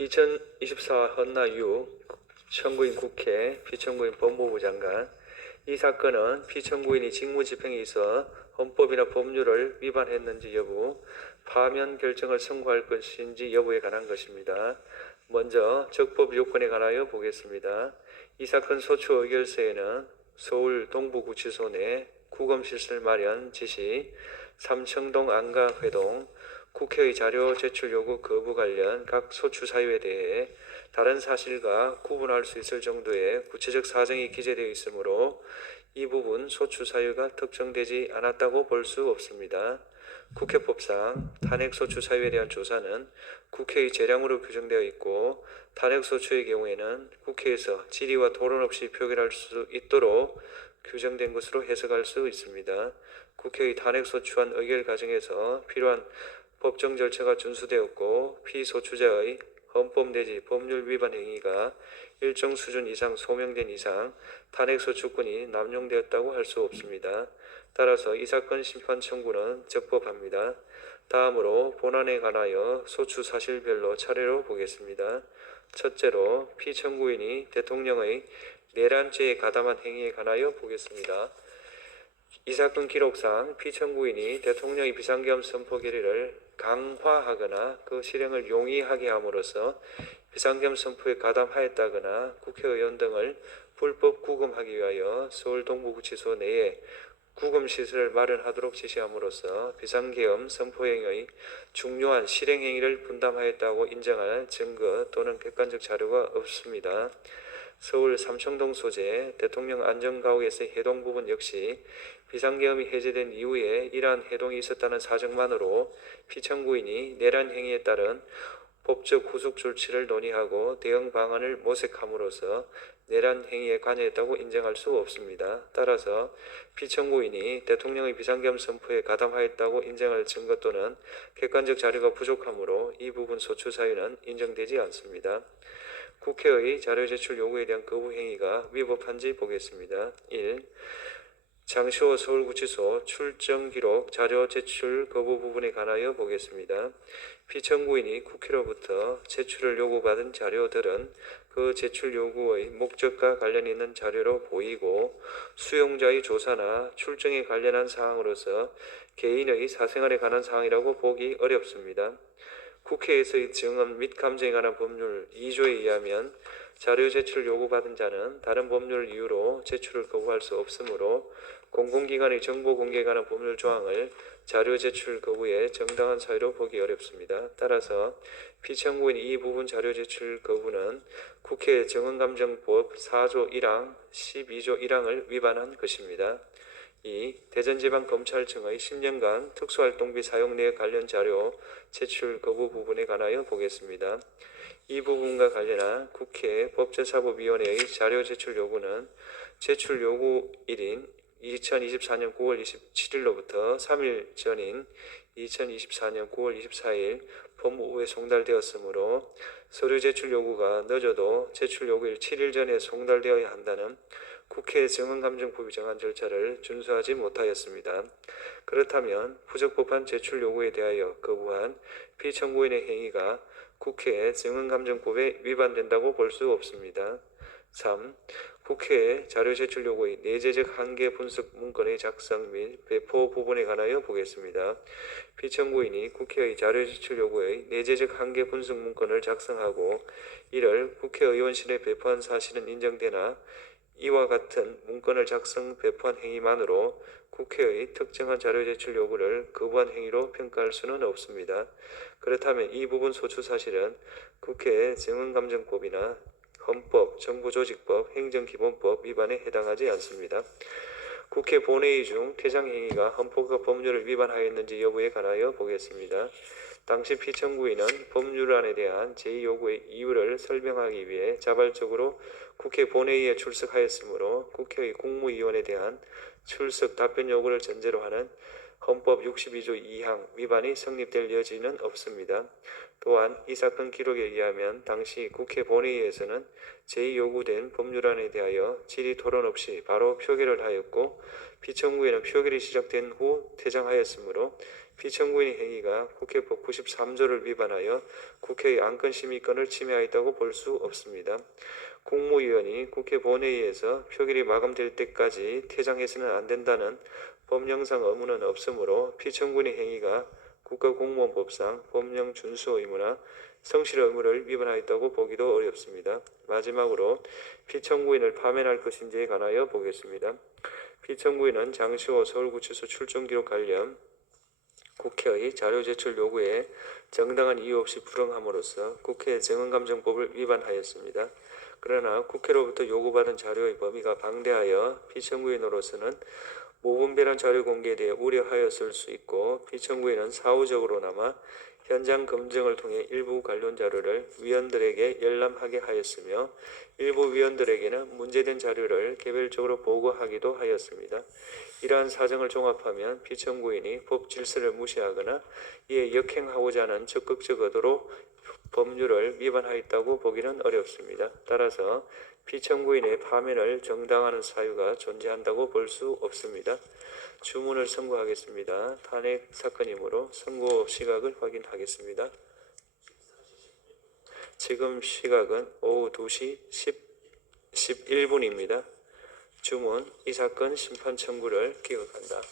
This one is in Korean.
2024 헌나6 청구인 국회 피청구인 법무부 장관. 이 사건은 피청구인이 직무집행에 있어 헌법이나 법률을 위반했는지 여부, 파면 결정을 선고할 것인지 여부에 관한 것입니다. 먼저 적법 요건에 관하여 보겠습니다. 이 사건 소추 의결서에는 서울 동부구치소 내 구검시설 마련 지시, 삼청동 안가회동, 국회의 자료 제출 요구 거부 관련 각 소추 사유에 대해 다른 사실과 구분할 수 있을 정도의 구체적 사정이 기재되어 있으므로 이 부분 소추 사유가 특정되지 않았다고 볼 수 없습니다. 국회법상 탄핵소추 사유에 대한 조사는 국회의 재량으로 규정되어 있고, 탄핵소추의 경우에는 국회에서 질의와 토론 없이 표결할 수 있도록 규정된 것으로 해석할 수 있습니다. 국회의 탄핵소추안 의결 과정에서 필요한 법정 절차가 준수되었고, 피소추자의 헌법 내지 법률 위반 행위가 일정 수준 이상 소명된 이상 탄핵소추권이 남용되었다고 할 수 없습니다. 따라서 이 사건 심판 청구는 적법합니다. 다음으로 본안에 관하여 소추 사실별로 차례로 보겠습니다. 첫째로 피청구인이 대통령의 내란죄에 가담한 행위에 관하여 보겠습니다. 이 사건 기록상 피청구인이 대통령의 비상계엄 선포 결의를 강화하거나 그 실행을 용이하게 함으로써 비상계엄 선포에 가담하였다거나 국회의원 등을 불법 구금하기 위하여 서울 동부구치소 내에 구금시설을 마련하도록 지시함으로써 비상계엄 선포행위의 중요한 실행행위를 분담하였다고 인정할 증거 또는 객관적 자료가 없습니다. 서울 삼청동 소재 대통령 안전가옥에서의 해동 부분 역시 비상계엄이 해제된 이후에 이러한 해동이 있었다는 사정만으로 피청구인이 내란 행위에 따른 법적 후속 조치를 논의하고 대응 방안을 모색함으로써 내란 행위에 관여했다고 인정할 수 없습니다. 따라서 피청구인이 대통령의 비상계엄 선포에 가담하였다고 인정할 증거 또는 객관적 자료가 부족하므로 이 부분 소추 사유는 인정되지 않습니다. 국회의 자료 제출 요구에 대한 거부 행위가 위법한지 보겠습니다. 1. 장시호 서울구치소 출정 기록 자료 제출 거부 부분에 관하여 보겠습니다. 피청구인이 국회로부터 제출을 요구받은 자료들은 그 제출 요구의 목적과 관련 있는 자료로 보이고, 수용자의 조사나 출정에 관련한 사항으로서 개인의 사생활에 관한 사항이라고 보기 어렵습니다. 국회에서의 증언 및 감정에 관한 법률 2조에 의하면 자료 제출 요구받은 자는 다른 법률 이유로 제출을 거부할 수 없으므로 공공기관의 정보 공개에 관한 법률 조항을 자료 제출 거부의 정당한 사유로 보기 어렵습니다. 따라서 피청구인의 이 부분 자료 제출 거부는 국회 증언감정법 4조 1항 12조 1항을 위반한 것입니다. 2. 대전지방검찰청의 10년간 특수활동비 사용 내역 관련 자료 제출 거부 부분에 관하여 보겠습니다. 이 부분과 관련한 국회 법제사법위원회의 자료 제출 요구는 제출 요구일인 2024년 9월 27일로부터 3일 전인 2024년 9월 24일 법무부에 송달되었으므로 서류 제출 요구가 늦어도 제출 요구일 7일 전에 송달되어야 한다는 국회 증언감정법이 정한 절차를 준수하지 못하였습니다. 그렇다면 부적법한 제출 요구에 대하여 거부한 피청구인의 행위가 국회 증언감정법에 위반된다고 볼 수 없습니다. 3. 국회의 자료 제출 요구의 내재적 한계 분석 문건의 작성 및 배포 부분에 관하여 보겠습니다. 피청구인이 국회의 자료 제출 요구의 내재적 한계 분석 문건을 작성하고 이를 국회의원실에 배포한 사실은 인정되나 이와 같은 문건을 작성 배포한 행위만으로 국회의 특정한 자료 제출 요구를 거부한 행위로 평가할 수는 없습니다. 그렇다면 이 부분 소추 사실은 국회 증언감정법이나 헌법, 정부조직법, 행정기본법 위반에 해당하지 않습니다. 국회 본회의 중 퇴장 행위가 헌법과 법률을 위반하였는지 여부에 관하여 보겠습니다. 당시 피청구인은 법률안에 대한 제2요구의 이유를 설명하기 위해 자발적으로 국회 본회의에 출석하였으므로 국회의 국무위원에 대한 출석 답변 요구를 전제로 하는 헌법 62조 2항 위반이 성립될 여지는 없습니다. 또한 이 사건 기록에 의하면 당시 국회 본회의에서는 제2요구된 법률안에 대하여 질의 토론 없이 바로 표결을 하였고, 피청구에는 표결이 시작된 후 퇴장하였으므로 피청구인의 행위가 국회법 93조를 위반하여 국회의 안건심의권을 침해하였다고 볼 수 없습니다. 국무위원이 국회 본회의에서 표결이 마감될 때까지 퇴장해서는 안 된다는 법령상 의무는 없으므로 피청구인의 행위가 국가공무원법상 법령 준수 의무나 성실 의무를 위반하였다고 보기도 어렵습니다. 마지막으로 피청구인을 파면할 것인지에 관하여 보겠습니다. 피청구인은 장시호 서울구치소 출정 기록 관련 국회의 자료 제출 요구에 정당한 이유 없이 불응함으로써 국회 정언감정법을 위반하였습니다. 그러나 국회로부터 요구받은 자료의 범위가 방대하여 피청구인으로서는 무분별한 자료 공개에 대해 우려하였을 수 있고 피청구인은 사후적으로나마 현장 검증을 통해 일부 관련 자료를 위원들에게 열람하게 하였으며 일부 위원들에게는 문제된 자료를 개별적으로 보고하기도 하였습니다. 이러한 사정을 종합하면 피청구인이 법 질서를 무시하거나 이에 역행하고자 하는 적극적 의도로 법률을 위반하였다고 보기는 어렵습니다. 따라서 피청구인의 파면을 정당화하는 사유가 존재한다고 볼 수 없습니다. 주문을 선고하겠습니다. 탄핵 사건이므로 선고 시각을 확인하겠습니다. 지금 시각은 오후 2시 11분입니다. 주문, 이 사건 심판 청구를 기각한다.